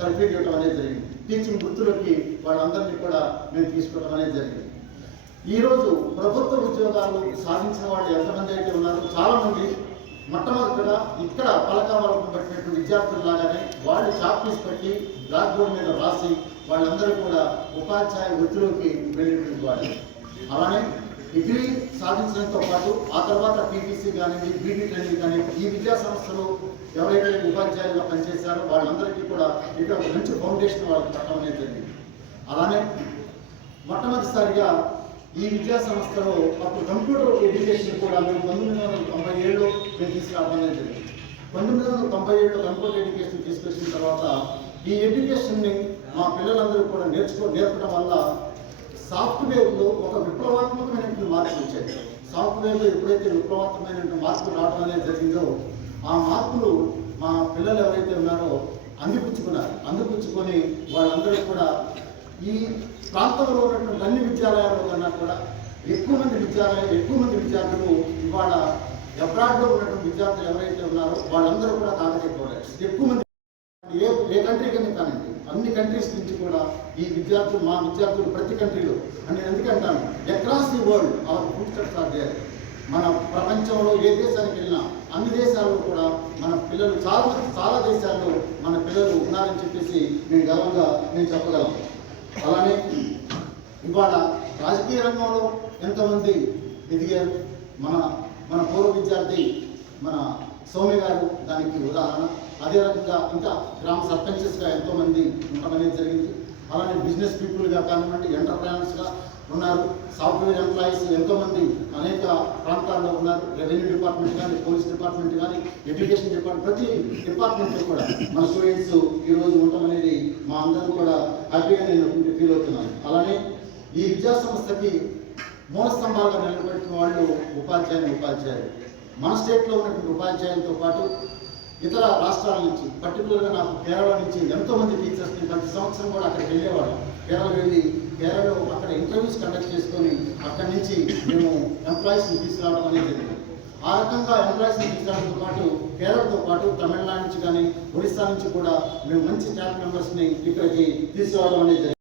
తరఫీదు ఇవ్వడం అనేది జరిగింది. టీచింగ్ వృత్తులకి వాళ్ళందరినీ కూడా మేము తీసుకోవడం అనేది జరిగింది. ఈరోజు ప్రభుత్వ ఉద్యోగాలు సాధించిన వాళ్ళు ఎంతమంది అయితే ఉన్నారో చాలామంది మొట్టమొదటిగా ఇక్కడ పలకావరకు పట్టినటువంటి విద్యార్థుల్లాగానే వాళ్ళు చాక్ పీస్ పెట్టి బ్లాక్ బోర్డు మీద రాసి వాళ్ళందరూ కూడా ఉపాధ్యాయ వృత్తిలోకి వెళ్ళినటువంటి వాళ్ళు. అలానే డిగ్రీ సాధించడంతో పాటు ఆ తర్వాత టీటీసీ కానివ్వండి, బీడీ ట్రైనింగ్ కానీ ఈ విద్యా సంస్థలు ఎవరైతే ఉపాధ్యాయులుగా పనిచేశారో వాళ్ళందరికీ కూడా ఇక్కడ ఒక మంచి ఫౌండేషన్ వాళ్ళకి పెట్టడం అనేది జరిగింది. అలానే మొట్టమొదటిసారిగా ఈ విద్యా సంస్థలో అప్పుడు కంప్యూటర్ ఎడ్యుకేషన్ కూడా మేము 1997లో మేము తీసుకురావడం అనేది జరిగింది. 1997లో కంప్యూటర్ ఎడ్యుకేషన్ తీసుకొచ్చిన తర్వాత ఈ ఎడ్యుకేషన్ని మా పిల్లలందరూ కూడా నేర్పడం వల్ల సాఫ్ట్వేర్లో ఒక విప్లవాత్మకమైనటువంటి మార్పులు వచ్చాయి. సాఫ్ట్వేర్లో ఎప్పుడైతే విప్లవాత్మకమైనటువంటి మార్పులు రావడం అనేది జరిగిందో ఆ మార్పులు మా పిల్లలు ఎవరైతే ఉన్నారో అందిపుచ్చుకొని వాళ్ళందరూ కూడా ఈ ప్రాంతంలో ఉన్నటువంటి అన్ని విద్యాలయాల్లో కన్నా కూడా ఎక్కువ మంది విద్యార్థులు ఇవాళ అబ్రాడ్లో ఉన్నటువంటి విద్యార్థులు ఎవరైతే ఉన్నారో వాళ్ళందరూ కూడా కాకతీయ ప్రొడక్ట్స్ ఎక్కువ మంది ఏ కంట్రీ కన్నా కానివ్వండి అన్ని కంట్రీస్ నుంచి కూడా ఈ విద్యార్థులు మా విద్యార్థులు ప్రతి కంట్రీలో అని ఎందుకంటాను across the world our food steps are there. మన ప్రపంచంలో ఏ దేశానికి వెళ్ళినా అన్ని దేశాల్లో కూడా మన పిల్లలు చాలా దేశాల్లో మన పిల్లలు ఉన్నారని చెప్పేసి మేము చెప్పగలం. అలానే ఇవాళ రాజకీయ రంగంలో ఎంతోమంది ఎదిగారు. మన పూర్వ విద్యార్థి మన సౌమ్య గారు దానికి ఉదాహరణ. అదే రకంగా ఇంకా గ్రామ సర్పంచెస్గా ఎంతోమంది ఉండడం అనేది జరిగింది. అలానే బిజినెస్ పీపుల్గా కానివ్వండి, ఎంటర్ప్రైనర్స్గా ఉన్నారు. సాఫ్ట్వేర్ ఎంప్లాయీస్ ఎంతోమంది అనేక ప్రాంతాల్లో ఉన్నారు. రెవెన్యూ డిపార్ట్మెంట్ కానీ, పోలీస్ డిపార్ట్మెంట్ కానీ, ఎడ్యుకేషన్ డిపార్ట్మెంట్ ప్రతి డిపార్ట్మెంట్లో కూడా మన స్టూడెంట్స్ ఈరోజు ఉండటం అనేది మా అందరూ కూడా హ్యాపీగా నేను ఫీల్ అవుతున్నాను. అలానే ఈ విద్యా సంస్థకి మూల స్తంభాలుగా నిలబెట్టిన వాళ్ళు ఉపాధ్యాయులు. మన స్టేట్లో ఉన్నటువంటి ఉపాధ్యాయులతో పాటు ఇతర రాష్ట్రాల నుంచి పర్టికులర్గా నాకు కేరళ నుంచి ఎంతోమంది టీచర్స్ని ప్రతి సంవత్సరం కూడా అక్కడికి వెళ్ళేవాళ్ళం. కేరళలో అక్కడ ఇంటర్వ్యూస్ కండక్ట్ చేసుకొని అక్కడి నుంచి మేము ఎంప్లాయీస్ని తీసుకురావడం అనేది జరిగింది. ఆ రకంగా ఎంప్లాయీస్ని తీసుకురావడంతో పాటు కేరళతో పాటు తమిళనాడు నుంచి కానీ, ఒడిస్సా నుంచి కూడా మేము మంచి స్టాఫ్ మెంబర్స్ని ఇక్కడికి తీసుకురావడం అనేది జరిగింది.